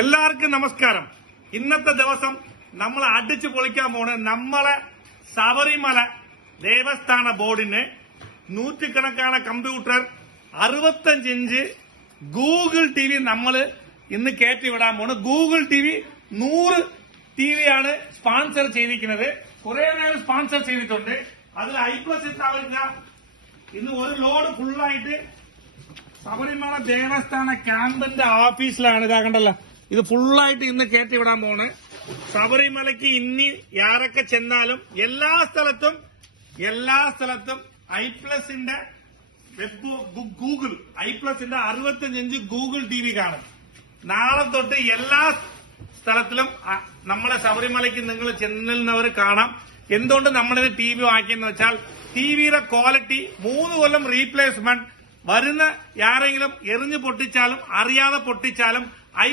എല്ലാവർക്കും നമസ്കാരം. ഇന്നത്തെ ദിവസം നമ്മൾ അടിച്ചു പൊളിക്കാൻ പോണ് നമ്മളെ ശബരിമല ദേവസ്ഥാന ബോർഡിന് നൂറ്റിക്കണക്കാണ് കമ്പ്യൂട്ടർ 65 ഇഞ്ച് ഗൂഗിൾ TV നമ്മൾ ഇന്ന് കയറ്റി വിടാൻ പോണ്. ഗൂഗിൾ TV 100 TV ആണ് സ്പോൺസർ ചെയ്തിരിക്കുന്നത്. കുറെ നേരം സ്പോൺസർ ചെയ്തിട്ടുണ്ട്. അതിൽ I+ ഇട്ടാവില്ല. ഇന്ന് ഒരു ലോഡ് ഫുള്ളായിട്ട് ശബരിമല ദേവസ്ഥാന ക്യാമ്പിന്റെ ഓഫീസിലാണ്. ഇതാകണ്ടല്ലോ, ഇത് ഫുള്ളായിട്ട് ഇന്ന് കയറ്റി വിടാൻ പോണ്. ശബരിമലയ്ക്ക് ഇനി ആരൊക്കെ ചെന്നാലും എല്ലാ സ്ഥലത്തും I+ന്റെ ഗൂഗിൾ I+ന്റെ 65 ഇഞ്ച് ഗൂഗിൾ TV കാണും. നാളെ തൊട്ട് എല്ലാ സ്ഥലത്തിലും നമ്മളെ ശബരിമലയ്ക്ക് നിങ്ങൾ ചെല്ലുന്നവർ കാണാം. എന്തുകൊണ്ട് നമ്മളിത് TV വാങ്ങിയെന്ന് വെച്ചാൽ ടിവിയുടെ ക്വാളിറ്റി 3 കൊല്ലം റീപ്ലേസ്മെന്റ്. വരുന്ന ആരെങ്കിലും എറിഞ്ഞു പൊട്ടിച്ചാലും അറിയാതെ പൊട്ടിച്ചാലും I+